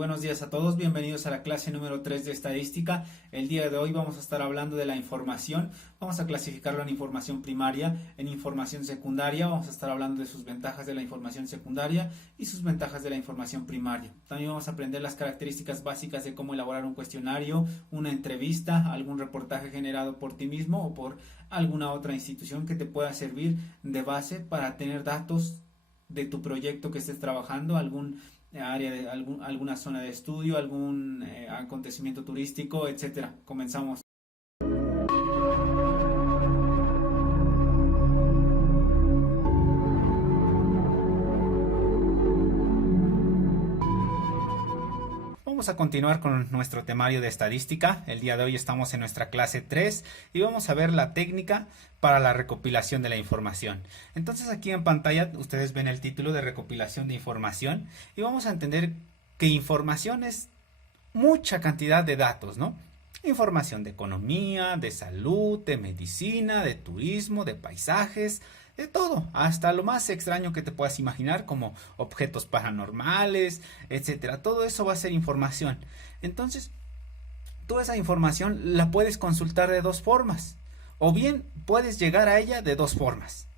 buenos días a todos, bienvenidos a la clase número 3 de estadística. El día de hoy vamos a estar hablando de la información. Vamos a clasificarlo en información primaria, en información secundaria. Vamos a estar hablando de sus ventajas de la información secundaria y sus ventajas de la información primaria. También vamos a aprender las características básicas de cómo elaborar un cuestionario, una entrevista, algún reportaje generado por ti mismo o por alguna otra institución que te pueda servir de base para tener datos de tu proyecto que estés trabajando, algún área de alguna zona de estudio, algún acontecimiento turístico, etcétera. Comenzamos. Vamos a continuar con nuestro temario de estadística. El día de hoy estamos en nuestra clase 3 y vamos a ver la técnica para la recopilación de la información. Entonces aquí en pantalla ustedes ven el título de recopilación de información y vamos a entender que información es mucha cantidad de datos, ¿no? Información de economía, de salud, de medicina, de turismo, de paisajes, de todo, hasta lo más extraño que te puedas imaginar, como objetos paranormales, etcétera. Todo eso va a ser información. Entonces, toda esa información la puedes consultar de dos formas, o bien puedes llegar a ella de dos formas.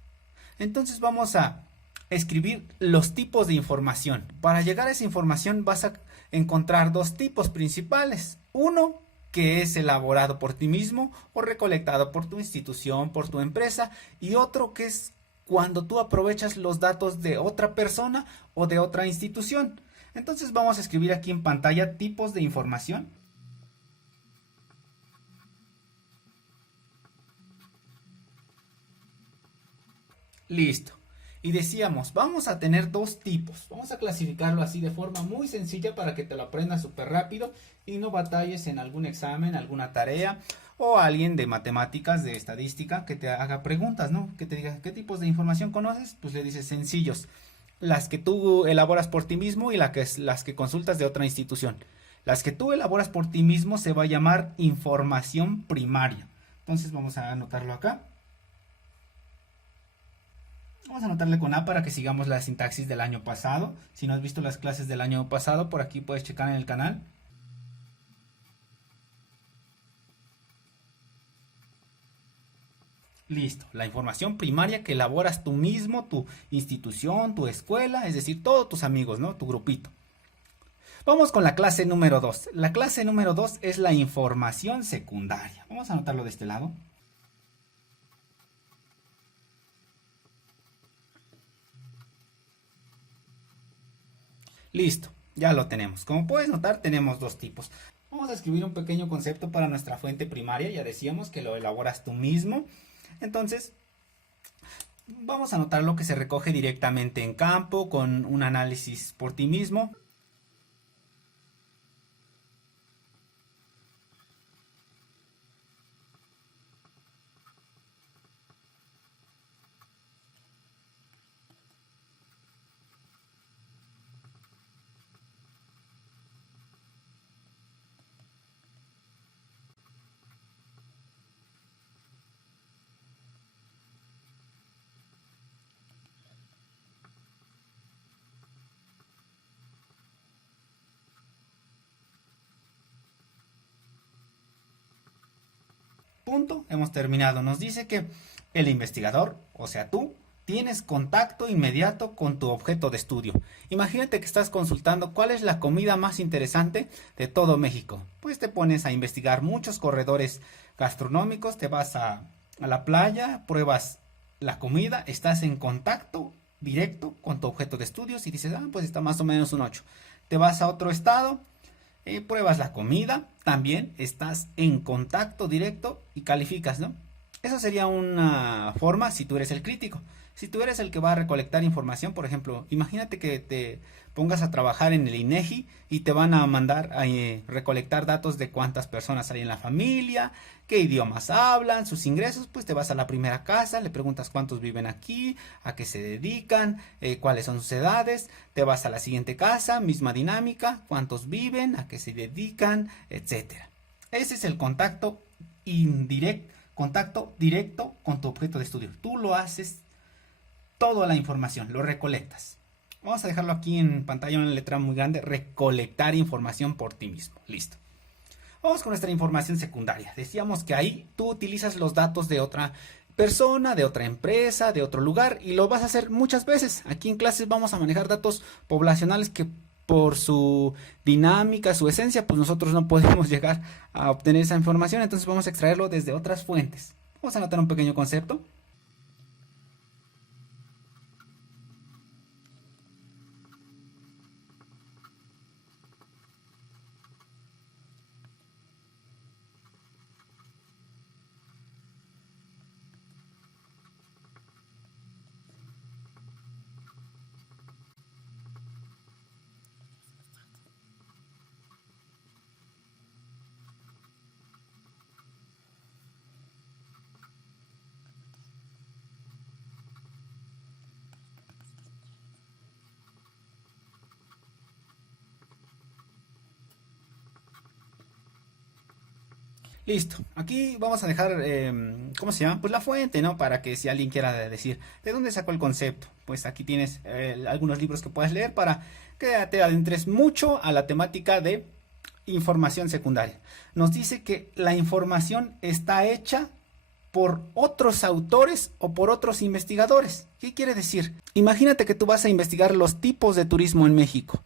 Entonces vamos a escribir los tipos de información. Para llegar a esa información vas a encontrar dos tipos principales. Uno que es elaborado por ti mismo o recolectado por tu institución, por tu empresa, y otro que es cuando tú aprovechas los datos de otra persona o de otra institución. Entonces vamos a escribir aquí en pantalla tipos de información. Listo. Y decíamos, vamos a tener dos tipos. Vamos a clasificarlo así de forma muy sencilla para que te lo aprendas súper rápido y no batalles en algún examen, alguna tarea o alguien de matemáticas, de estadística que te haga preguntas, ¿no? Que te diga, ¿qué tipos de información conoces? Pues le dices sencillos. Las que tú elaboras por ti mismo y las que consultas de otra institución. Las que tú elaboras por ti mismo se va a llamar información primaria. Entonces vamos a anotarlo acá. Vamos a anotarle con A para que sigamos la sintaxis del año pasado. Si no has visto las clases del año pasado, por aquí puedes checar en el canal. Listo, la información primaria que elaboras tú mismo, tu institución, tu escuela, es decir, todos tus amigos, ¿no? Tu grupito. Vamos con la clase número 2. La clase número 2 es la información secundaria. Vamos a anotarlo de este lado. Listo, ya lo tenemos. Como puedes notar, tenemos dos tipos. Vamos a escribir un pequeño concepto para nuestra fuente primaria. Ya decíamos que lo elaboras tú mismo. Entonces, vamos a anotar lo que se recoge directamente en campo con un análisis por ti mismo. Punto, hemos terminado. Nos dice que el investigador, o sea tú, tienes contacto inmediato con tu objeto de estudio. Imagínate que estás consultando cuál es la comida más interesante de todo México. Pues te pones a investigar muchos corredores gastronómicos, te vas a la playa, pruebas la comida, estás en contacto directo con tu objeto de estudios y dices, pues está más o menos un 8. Te vas a otro estado, pruebas la comida, también estás en contacto directo y calificas, ¿no? Eso sería una forma si tú eres el crítico. Si tú eres el que va a recolectar información, por ejemplo, imagínate que te pongas a trabajar en el INEGI y te van a mandar a recolectar datos de cuántas personas hay en la familia, qué idiomas hablan, sus ingresos, pues te vas a la primera casa, le preguntas cuántos viven aquí, a qué se dedican, cuáles son sus edades, te vas a la siguiente casa, misma dinámica, cuántos viven, a qué se dedican, etcétera. Ese es el contacto directo con tu objeto de estudio. Tú lo haces toda la información, lo recolectas. Vamos a dejarlo aquí en pantalla, una letra muy grande, recolectar información por ti mismo. Listo. Vamos con nuestra información secundaria. Decíamos que ahí tú utilizas los datos de otra persona, de otra empresa, de otro lugar, y lo vas a hacer muchas veces. Aquí en clases vamos a manejar datos poblacionales que por su dinámica, su esencia, pues nosotros no podemos llegar a obtener esa información, entonces vamos a extraerlo desde otras fuentes. Vamos a anotar un pequeño concepto. Listo, aquí vamos a dejar, ¿cómo se llama? Pues la fuente, ¿no? Para que si alguien quiera decir, ¿de dónde sacó el concepto? Pues aquí tienes algunos libros que puedes leer para que te adentres mucho a la temática de información secundaria. Nos dice que la información está hecha por otros autores o por otros investigadores. ¿Qué quiere decir? Imagínate que tú vas a investigar los tipos de turismo en México.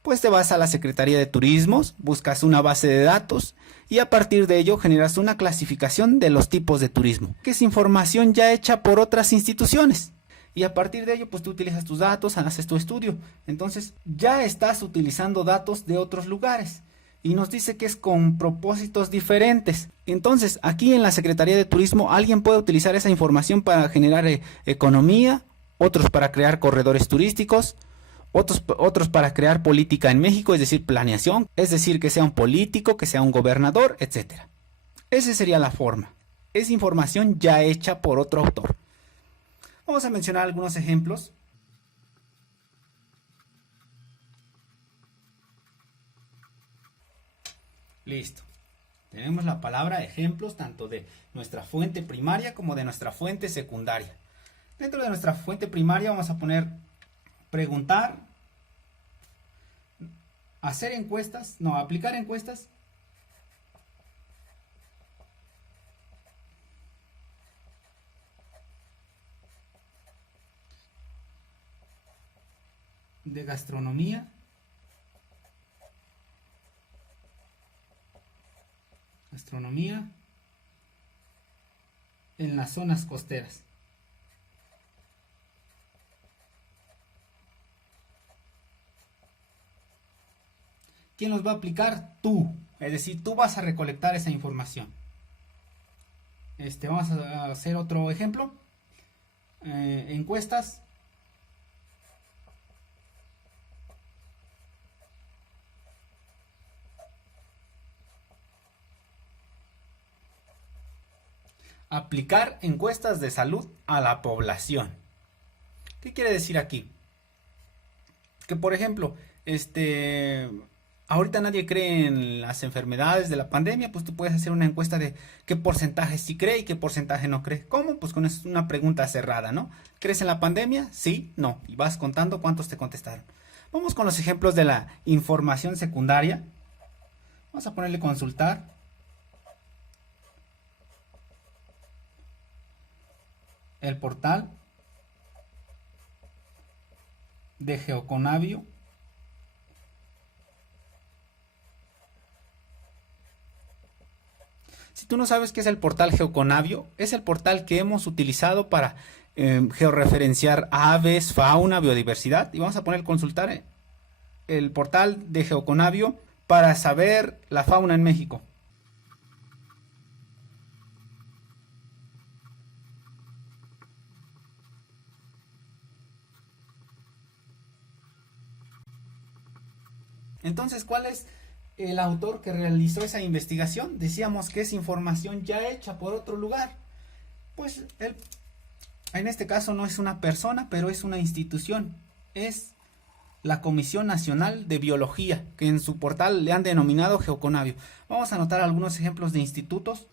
Pues te vas a la Secretaría de Turismos, buscas una base de datos y a partir de ello generas una clasificación de los tipos de turismo, que es información ya hecha por otras instituciones. Y a partir de ello, pues tú utilizas tus datos, haces tu estudio. Entonces ya estás utilizando datos de otros lugares. Y nos dice que es con propósitos diferentes. Entonces, aquí en la Secretaría de Turismo, alguien puede utilizar esa información para generar economía, otros para crear corredores turísticos, otros para crear política en México, es decir, planeación, es decir, que sea un político, que sea un gobernador, etcétera. Esa sería la forma. Es información ya hecha por otro autor. Vamos a mencionar algunos ejemplos. Listo. Tenemos la palabra ejemplos tanto de nuestra fuente primaria como de nuestra fuente secundaria. Dentro de nuestra fuente primaria vamos a poner preguntar, hacer encuestas, no, aplicar encuestas, de gastronomía, en las zonas costeras. ¿Quién los va a aplicar? Tú. Es decir, tú vas a recolectar esa información. Vamos a hacer otro ejemplo. Encuestas. Aplicar encuestas de salud a la población. ¿Qué quiere decir aquí? Que por ejemplo, ahorita nadie cree en las enfermedades de la pandemia, pues tú puedes hacer una encuesta de qué porcentaje sí cree y qué porcentaje no cree. ¿Cómo? Pues con una pregunta cerrada, ¿no? ¿Crees en la pandemia? Sí, no. Y vas contando cuántos te contestaron. Vamos con los ejemplos de la información secundaria. Vamos a ponerle consultar. El portal de Geoconavio. Si tú no sabes qué es el portal Geoconavio, es el portal que hemos utilizado para georreferenciar aves, fauna, biodiversidad. Y vamos a poner consultar el portal de Geoconavio para saber la fauna en México. Entonces, ¿cuál es el autor que realizó esa investigación? Decíamos que es información ya hecha por otro lugar. Pues él, en este caso no es una persona, pero es una institución. Es la Comisión Nacional de Biología, que en su portal le han denominado Geoconavio. Vamos a anotar algunos ejemplos de institutos.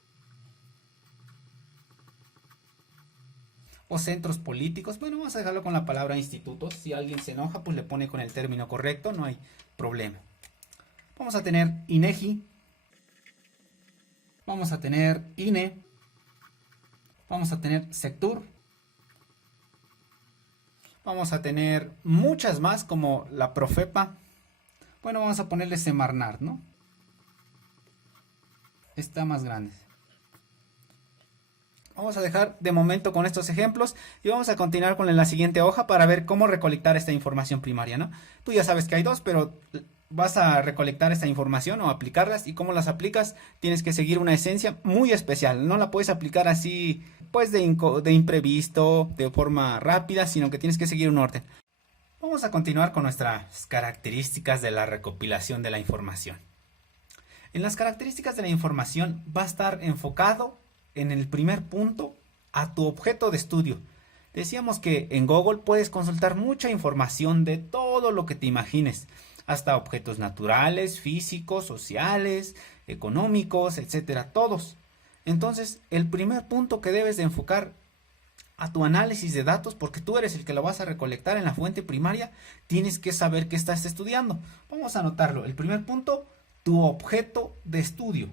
o centros políticos. Bueno, vamos a dejarlo con la palabra institutos. Si alguien se enoja, pues le pone con el término correcto, no hay problema. Vamos a tener INEGI, vamos a tener INE, vamos a tener Sectur, vamos a tener muchas más como la Profepa. Bueno, vamos a ponerle Semarnat, ¿no? Está más grande. Vamos a dejar de momento con estos ejemplos y vamos a continuar con la siguiente hoja para ver cómo recolectar esta información primaria, ¿no? Tú ya sabes que hay dos, pero vas a recolectar esta información o aplicarlas, y cómo las aplicas tienes que seguir una esencia muy especial. No la puedes aplicar así pues de imprevisto, de forma rápida, sino que tienes que seguir un orden. Vamos a continuar con nuestras características de la recopilación de la información. En las características de la información va a estar enfocado en el primer punto a tu objeto de estudio. Decíamos que en Google puedes consultar mucha información de todo lo que te imagines, hasta objetos naturales, físicos, sociales, económicos, etcétera, todos. Entonces, el primer punto que debes de enfocar a tu análisis de datos, porque tú eres el que lo vas a recolectar en la fuente primaria, tienes que saber qué estás estudiando. Vamos a anotarlo. El primer punto, tu objeto de estudio.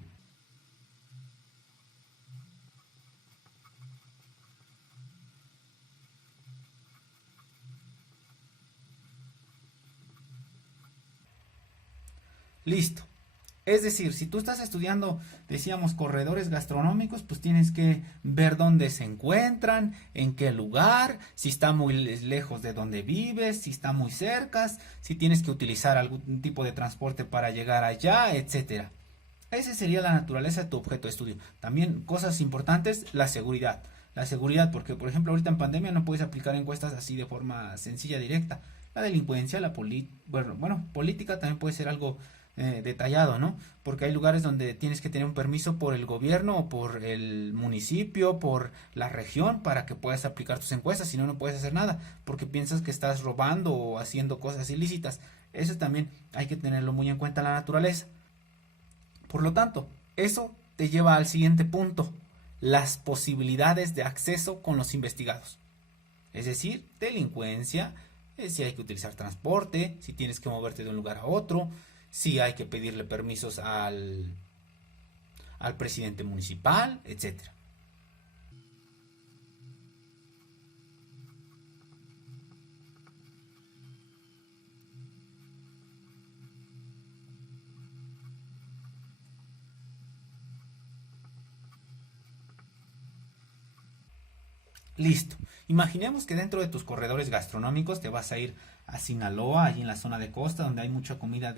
Listo. Es decir, si tú estás estudiando, decíamos, corredores gastronómicos, pues tienes que ver dónde se encuentran, en qué lugar, si está muy lejos de donde vives, si está muy cerca, si tienes que utilizar algún tipo de transporte para llegar allá, etcétera. Esa sería la naturaleza de tu objeto de estudio. También cosas importantes, la seguridad. La seguridad, porque por ejemplo ahorita en pandemia no puedes aplicar encuestas así de forma sencilla, directa. La delincuencia, política también puede ser algo detallado, ¿no? Porque hay lugares donde tienes que tener un permiso por el gobierno o por el municipio, por la región, para que puedas aplicar tus encuestas. Si no, no puedes hacer nada, porque piensas que estás robando o haciendo cosas ilícitas. Eso también hay que tenerlo muy en cuenta en la naturaleza. Por lo tanto, eso te lleva al siguiente punto: las posibilidades de acceso con los investigados. Es decir, delincuencia, si hay que utilizar transporte, si tienes que moverte de un lugar a otro, si hay que pedirle permisos al presidente municipal, etcétera. Listo. Imaginemos que dentro de tus corredores gastronómicos te vas a ir a Sinaloa, allí en la zona de costa, donde hay mucha comida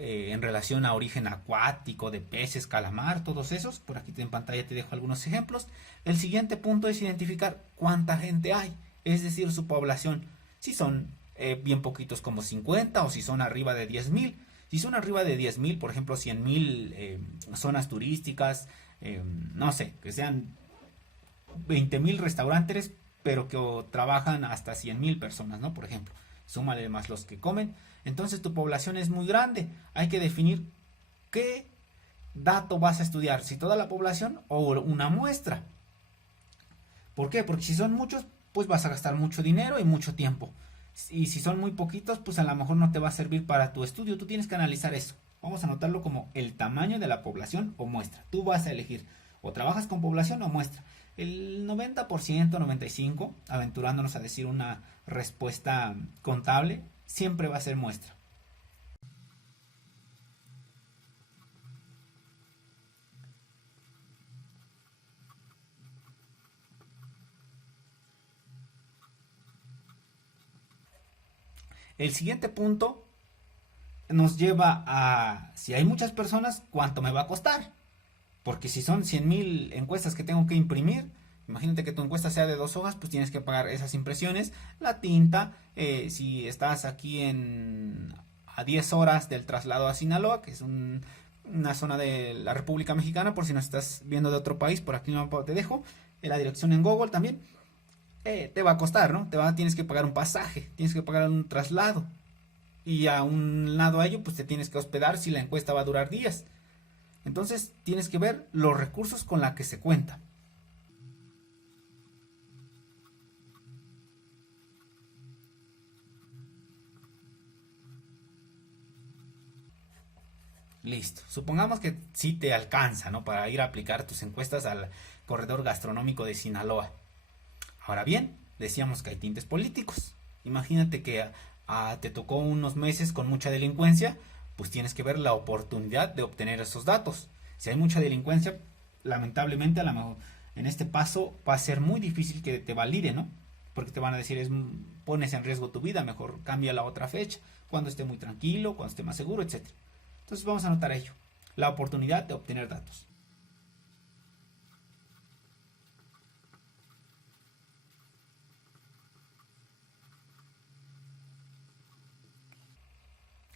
en relación a origen acuático, de peces, calamar, todos esos. Por aquí en pantalla te dejo algunos ejemplos. El siguiente punto es identificar cuánta gente hay, es decir, su población. Si son bien poquitos como 50, o si son arriba de 10,000. Si son arriba de 10,000, por ejemplo 100,000 zonas turísticas, no sé, que sean 20,000 restaurantes, pero que trabajan hasta 100,000 personas, ¿no? Por ejemplo, súmale más los que comen. Entonces tu población es muy grande. Hay que definir qué dato vas a estudiar, si toda la población o una muestra. ¿Por qué? Porque si son muchos, pues vas a gastar mucho dinero y mucho tiempo. Y si son muy poquitos, pues a lo mejor no te va a servir para tu estudio. Tú tienes que analizar eso. Vamos a anotarlo como el tamaño de la población o muestra. Tú vas a elegir o trabajas con población o muestra. El 90%, 95%, aventurándonos a decir una respuesta contable, siempre va a ser muestra. El siguiente punto nos lleva a, si hay muchas personas, ¿cuánto me va a costar? Porque si son 100,000 encuestas que tengo que imprimir, imagínate que tu encuesta sea de 2 hojas, pues tienes que pagar esas impresiones, la tinta, si estás aquí a 10 horas del traslado a Sinaloa, que es una zona de la República Mexicana, por si nos estás viendo de otro país, por aquí no te dejo, la dirección en Google también, te va a costar, ¿no? Tienes que pagar un pasaje, tienes que pagar un traslado, y a un lado a ello, pues te tienes que hospedar si la encuesta va a durar días. Entonces tienes que ver los recursos con los que se cuenta. Listo. Supongamos que sí te alcanza, ¿no? Para ir a aplicar tus encuestas al corredor gastronómico de Sinaloa. Ahora bien, decíamos que hay tintes políticos. Imagínate que te tocó unos meses con mucha delincuencia, pues tienes que ver la oportunidad de obtener esos datos. Si hay mucha delincuencia, lamentablemente a lo mejor en este paso va a ser muy difícil que te valide, ¿no? Porque te van a decir, pones en riesgo tu vida, mejor cambia la otra fecha, cuando esté muy tranquilo, cuando esté más seguro, etcétera. Entonces vamos a anotar ello, la oportunidad de obtener datos.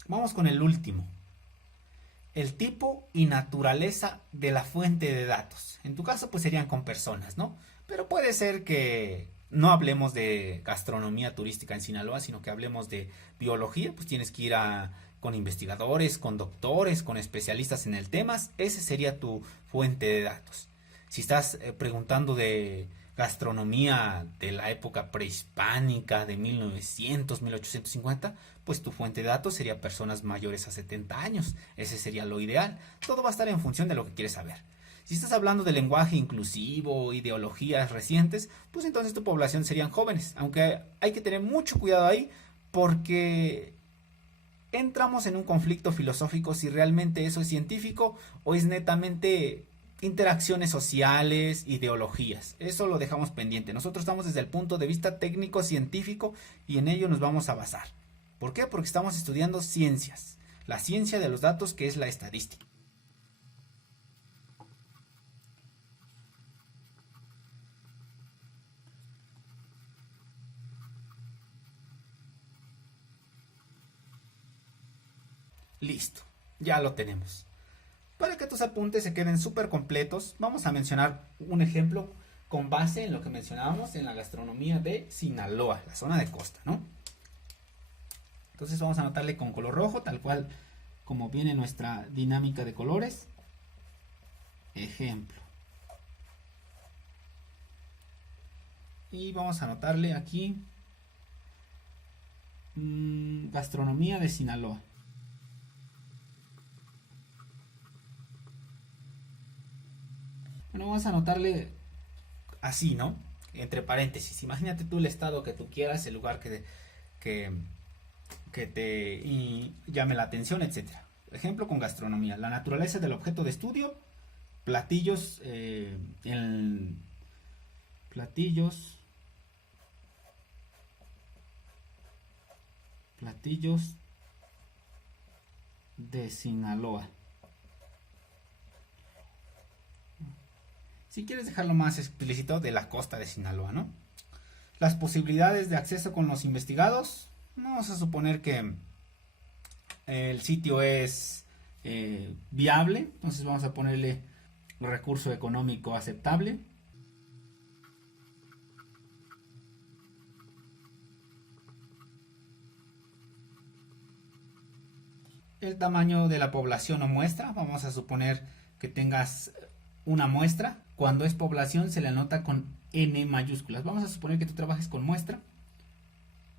Vamos con el último, el tipo y naturaleza de la fuente de datos. En tu caso pues serían con personas, ¿no? Pero puede ser que no hablemos de gastronomía turística en Sinaloa, sino que hablemos de biología, pues tienes que ir con investigadores, con doctores, con especialistas en el tema. Ese sería tu fuente de datos. Si estás preguntando de gastronomía de la época prehispánica, de 1900, 1850, pues tu fuente de datos sería personas mayores a 70 años. Ese sería lo ideal. Todo va a estar en función de lo que quieres saber. Si estás hablando de lenguaje inclusivo, ideologías recientes, pues entonces tu población serían jóvenes. Aunque hay que tener mucho cuidado ahí porque entramos en un conflicto filosófico si realmente eso es científico o es netamente interacciones sociales, ideologías. Eso lo dejamos pendiente. Nosotros estamos desde el punto de vista técnico, científico y en ello nos vamos a basar. ¿Por qué? Porque estamos estudiando ciencias. La ciencia de los datos que es la estadística. Listo, ya lo tenemos. Para que tus apuntes se queden súper completos, vamos a mencionar un ejemplo con base en lo que mencionábamos en la gastronomía de Sinaloa, la zona de costa, ¿no? Entonces vamos a anotarle con color rojo, tal cual como viene nuestra dinámica de colores. Ejemplo. Y vamos a anotarle aquí gastronomía de Sinaloa. Bueno, vamos a anotarle así, ¿no? Entre paréntesis. Imagínate tú el estado que tú quieras, el lugar que, que te llame la atención, etcétera. Ejemplo con gastronomía. La naturaleza del objeto de estudio, platillos, platillos, platillos de Sinaloa. Si quieres dejarlo más explícito, de la costa de Sinaloa, ¿no? Las posibilidades de acceso con los investigados. Vamos a suponer que el sitio es viable, entonces vamos a ponerle recurso económico aceptable. El tamaño de la población o muestra, vamos a suponer que tengas una muestra. Cuando es población se le anota con N mayúsculas. Vamos a suponer que tú trabajes con muestra,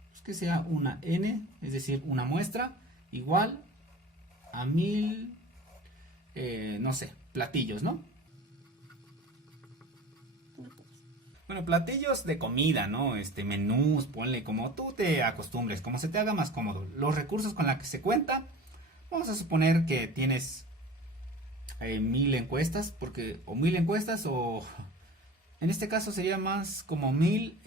pues que sea una N, es decir, una muestra igual a 1000, no sé, platillos, ¿no? Bueno, platillos de comida, ¿no? Menús, ponle como tú te acostumbres, como se te haga más cómodo. Los recursos con los que se cuenta, vamos a suponer que tienes 1000 encuestas, o 1000 encuestas, o en este caso sería más como 1000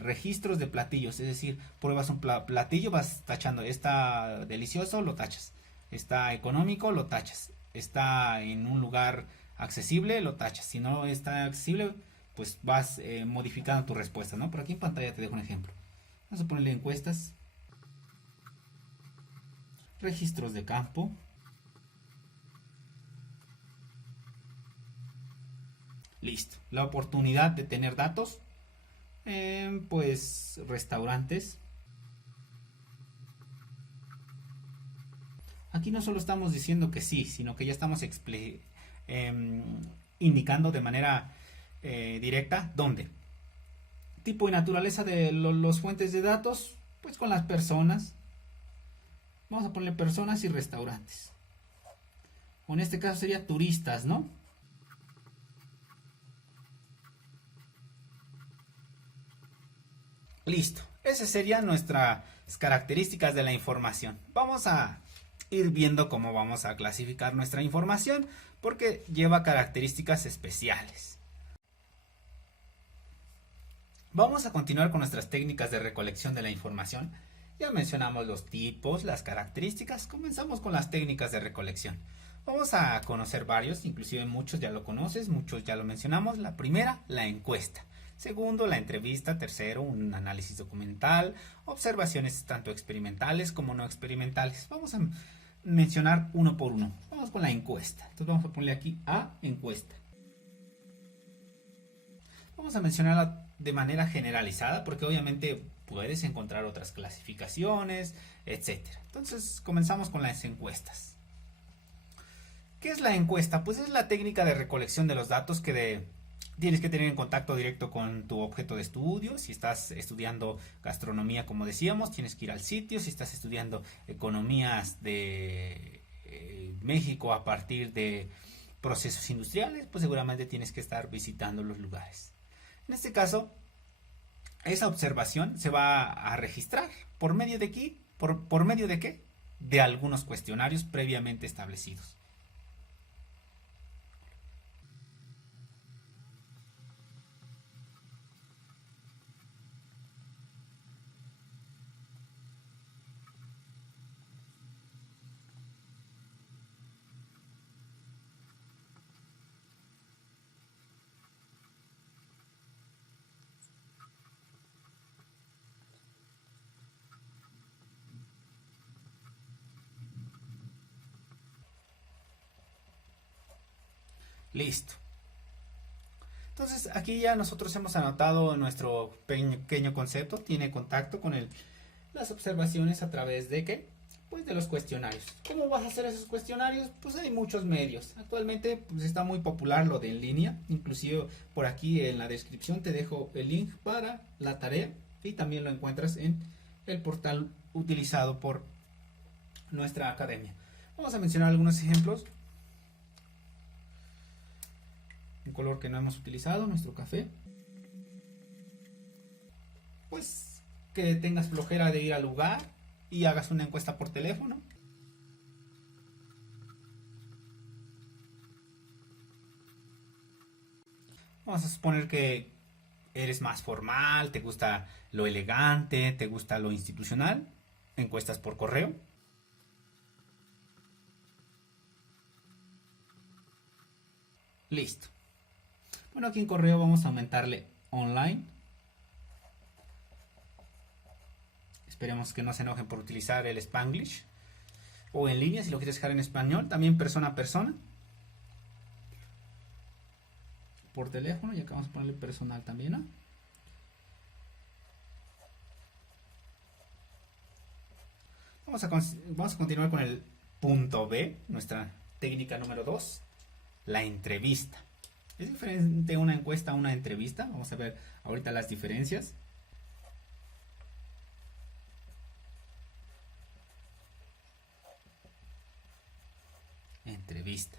registros de platillos, es decir, pruebas un platillo, vas tachando, está delicioso, lo tachas, está económico, lo tachas, está en un lugar accesible, lo tachas, si no está accesible, pues vas modificando tu respuesta, ¿no? Por aquí en pantalla te dejo un ejemplo. Vamos a ponerle encuestas, registros de campo, listo. La oportunidad de tener datos, pues restaurantes. Aquí no solo estamos diciendo que sí, sino que ya estamos indicando de manera directa dónde. Tipo y naturaleza de los fuentes de datos, pues con las personas. Vamos a ponerle personas y restaurantes. o en este caso sería turistas, ¿no? Listo, esas serían nuestras características de la información. Vamos a ir viendo cómo vamos a clasificar nuestra información porque lleva características especiales. Vamos a continuar con nuestras técnicas de recolección de la información. Ya mencionamos los tipos, las características, comenzamos con las técnicas de recolección. Vamos a conocer varios, inclusive muchos ya lo conoces, muchos ya lo mencionamos. La primera, la encuesta. Segundo, la entrevista. Tercero, un análisis documental, observaciones tanto experimentales como no experimentales. Vamos a mencionar uno por uno. Vamos con la encuesta. Entonces vamos a ponerle aquí a encuesta. Vamos a mencionarla de manera generalizada porque obviamente puedes encontrar otras clasificaciones, etcétera. Entonces comenzamos con las encuestas. ¿Qué es la encuesta? Pues es la técnica de recolección de los datos tienes que tener en contacto directo con tu objeto de estudio. Si estás estudiando gastronomía, como decíamos, tienes que ir al sitio. Si estás estudiando economías de México a partir de procesos industriales, pues seguramente tienes que estar visitando los lugares. En este caso, esa observación se va a registrar por medio de aquí, por medio de qué? De algunos cuestionarios previamente establecidos. Listo. Entonces aquí ya nosotros hemos anotado nuestro pequeño concepto. Tiene contacto con las observaciones a través de qué? Pues de los cuestionarios. ¿Cómo vas a hacer esos cuestionarios? Pues hay muchos medios. Actualmente pues está muy popular lo de en línea. Inclusive por aquí en la descripción te dejo el link para la tarea y también lo encuentras en el portal utilizado por nuestra academia. Vamos a mencionar algunos ejemplos. Un color que no hemos utilizado, nuestro café. Pues que tengas flojera de ir al lugar y hagas una encuesta por teléfono. Vamos a suponer que eres más formal, te gusta lo elegante, te gusta lo institucional. Encuestas por correo. Listo. Bueno, aquí en correo vamos a aumentarle online. Esperemos que no se enojen por utilizar el Spanglish. O en línea, si lo quieres dejar en español. También persona a persona. Por teléfono, y acá vamos a ponerle personal también, ¿no? Vamos a continuar con el punto B, nuestra técnica número 2, la entrevista. ¿Es diferente una encuesta a una entrevista? Vamos a ver ahorita las diferencias. Entrevista.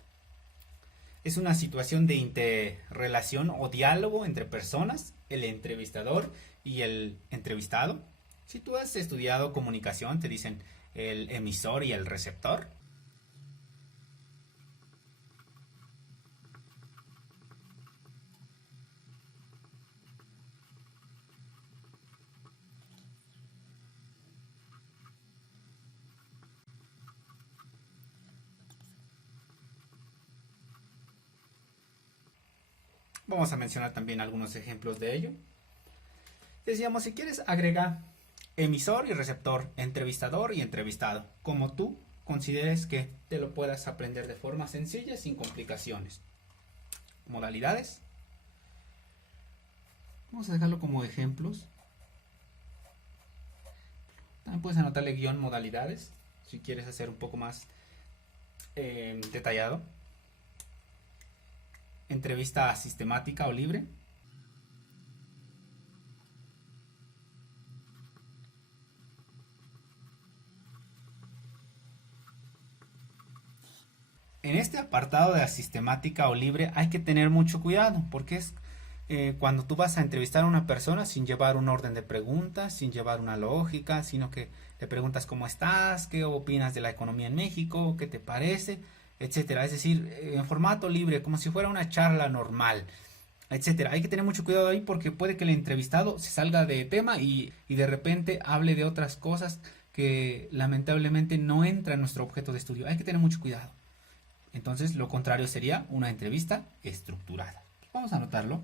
Es una situación de interrelación o diálogo entre personas, el entrevistador y el entrevistado. Si tú has estudiado comunicación, te dicen el emisor y el receptor. Vamos a mencionar también algunos ejemplos de ello. Decíamos, si quieres, agrega emisor y receptor, entrevistador y entrevistado, como tú consideres que te lo puedas aprender de forma sencilla, sin complicaciones. Modalidades. Vamos a dejarlo como ejemplos. También puedes anotarle guión modalidades, si quieres hacer un poco más detallado. Entrevista sistemática o libre. En este apartado de la sistemática o libre hay que tener mucho cuidado porque es cuando tú vas a entrevistar a una persona sin llevar un orden de preguntas, sin llevar una lógica, sino que le preguntas cómo estás, qué opinas de la economía en México, qué te parece, etcétera. Es decir, en formato libre, como si fuera una charla normal, etcétera. Hay que tener mucho cuidado ahí porque puede que el entrevistado se salga de tema y de repente hable de otras cosas que lamentablemente no entra en nuestro objeto de estudio. Hay que tener mucho cuidado. Entonces, lo contrario sería una entrevista estructurada. Vamos a anotarlo.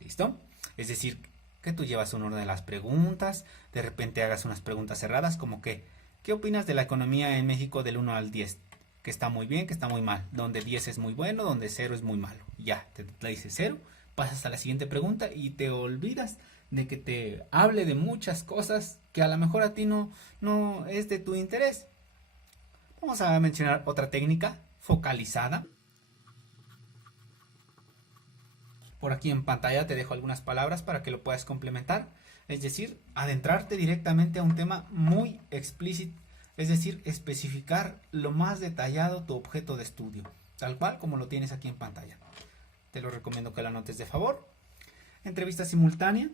¿Listo? Es decir, que tú llevas un orden de las preguntas, de repente hagas unas preguntas cerradas como que, ¿qué opinas de la economía en México del 1 al 10? Que está muy bien, que está muy mal, donde 10 es muy bueno, donde 0 es muy malo. Ya, te dice 0, pasas a la siguiente pregunta y te olvidas de que te hable de muchas cosas que a lo mejor a ti no es de tu interés. Vamos a mencionar otra técnica focalizada. Por aquí en pantalla te dejo algunas palabras para que lo puedas complementar. Es decir, adentrarte directamente a un tema muy explícito. Es decir, especificar lo más detallado tu objeto de estudio. Tal cual como lo tienes aquí en pantalla. Te lo recomiendo que lo anotes de favor. Entrevista simultánea.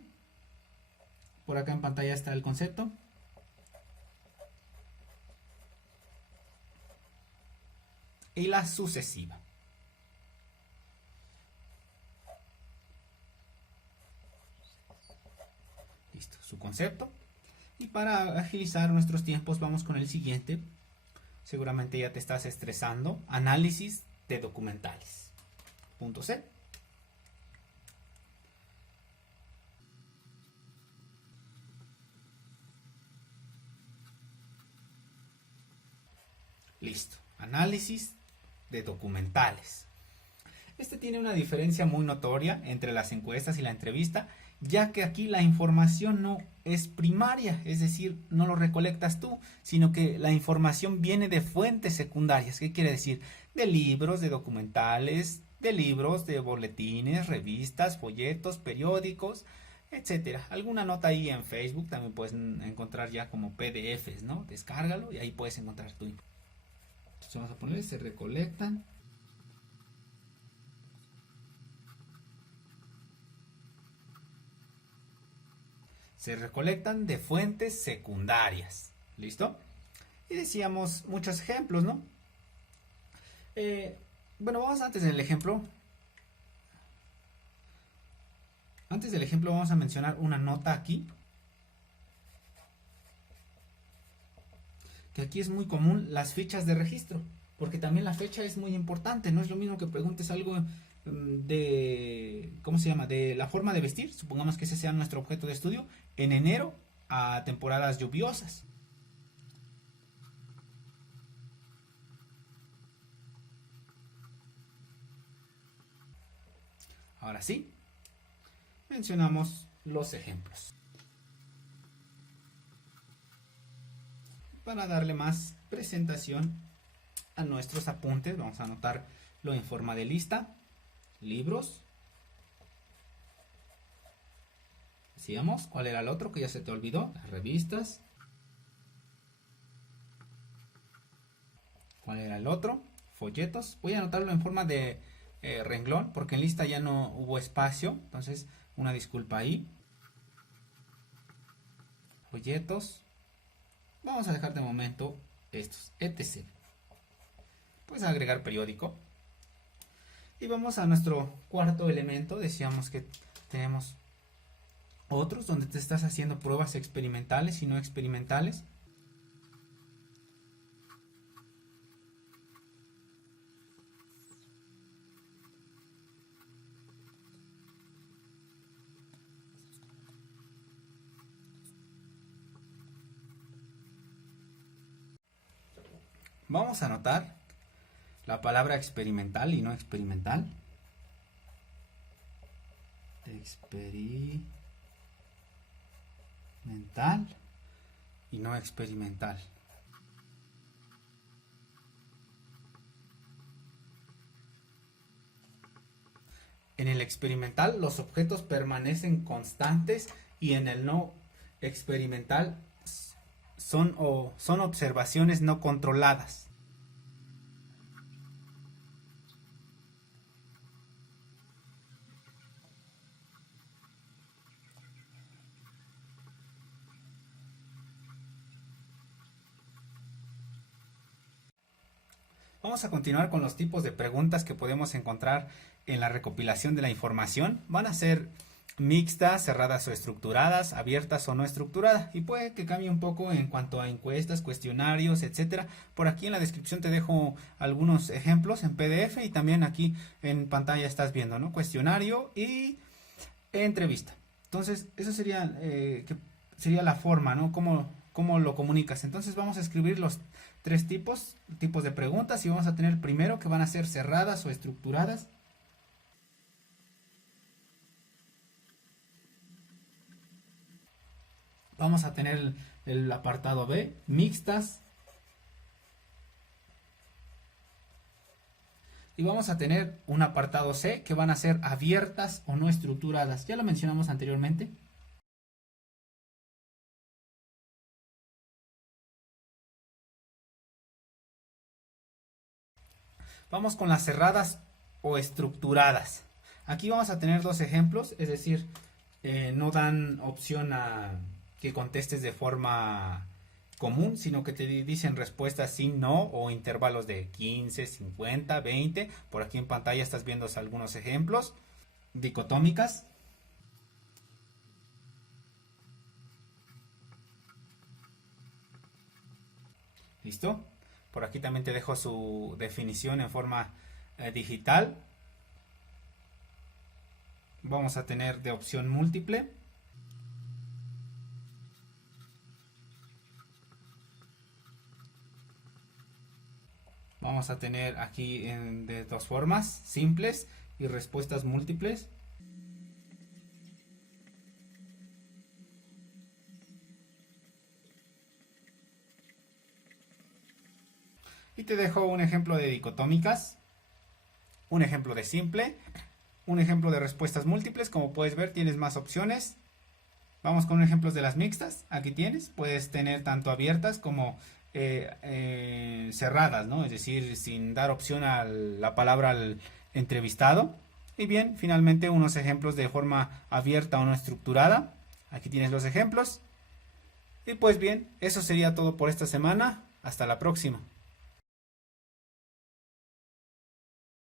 Por acá en pantalla está el concepto. Y la sucesiva. Listo, su concepto. Y para agilizar nuestros tiempos vamos con el siguiente. Seguramente ya te estás estresando. Análisis de documentales. Punto C. Listo. Análisis de documentales. Este tiene una diferencia muy notoria entre las encuestas y la entrevista, ya que aquí la información no es primaria, es decir, no lo recolectas tú, sino que la información viene de fuentes secundarias. ¿Qué quiere decir? De libros, de documentales, de libros, de boletines, revistas, folletos, periódicos, etcétera. Alguna nota ahí en Facebook también puedes encontrar ya como PDFs, ¿no? Descárgalo y ahí puedes encontrar tu información. Entonces vamos a poner, se recolectan. Se recolectan de fuentes secundarias. ¿Listo? Y decíamos muchos ejemplos, ¿no? Eh, bueno, vamos antes del ejemplo. Antes del ejemplo vamos a mencionar una nota aquí. Que aquí es muy común las fichas de registro. Porque también la fecha es muy importante. No es lo mismo que preguntes algo de, ¿cómo se llama? De la forma de vestir. Supongamos que ese sea nuestro objeto de estudio. En enero a temporadas lluviosas. Ahora sí, mencionamos los ejemplos. Para darle más presentación a nuestros apuntes, vamos a anotarlo en forma de lista. Libros. Decíamos, ¿cuál era el otro que ya se te olvidó? Las revistas. ¿Cuál era el otro? Folletos. Voy a anotarlo en forma de renglón porque en lista ya no hubo espacio. Entonces, una disculpa ahí. Folletos. Vamos a dejar de momento estos, etc. Pues agregar periódico. Y vamos a nuestro cuarto elemento. Decíamos que tenemos otros donde te estás haciendo pruebas experimentales y no experimentales. Vamos a anotar la palabra experimental y no experimental. Experimental y no experimental. En el experimental los objetos permanecen constantes y en el no experimental son observaciones no controladas. Vamos a continuar con los tipos de preguntas que podemos encontrar en la recopilación de la información. Van a ser mixtas, cerradas o estructuradas, abiertas o no estructuradas, y puede que cambie un poco en cuanto a encuestas, cuestionarios, etcétera. Por aquí en la descripción te dejo algunos ejemplos en PDF y también aquí en pantalla estás viendo, ¿no? Cuestionario y entrevista. Entonces, eso sería, sería la forma, ¿no? ¿Cómo lo comunicas? Entonces vamos a escribir los tres tipos de preguntas y vamos a tener primero que van a ser cerradas o estructuradas. Vamos a tener el apartado B, mixtas. Y vamos a tener un apartado C que van a ser abiertas o no estructuradas. Ya lo mencionamos anteriormente. Vamos con las cerradas o estructuradas. Aquí vamos a tener dos ejemplos, es decir, no dan opción a que contestes de forma común, sino que te dicen respuestas sí, no o intervalos de 15, 50, 20. Por aquí en pantalla estás viendo algunos ejemplos. Dicotómicas. ¿Listo? Por aquí también te dejo su definición en forma digital. Vamos a tener de opción múltiple. Vamos a tener aquí de dos formas, simples y respuestas múltiples. Y te dejo un ejemplo de dicotómicas, un ejemplo de simple, un ejemplo de respuestas múltiples. Como puedes ver, tienes más opciones. Vamos con ejemplos de las mixtas. Aquí tienes, puedes tener tanto abiertas como cerradas, ¿no? Es decir, sin dar opción a la palabra al entrevistado. Y bien, finalmente unos ejemplos de forma abierta o no estructurada. Aquí tienes los ejemplos. Y pues bien, eso sería todo por esta semana. Hasta la próxima.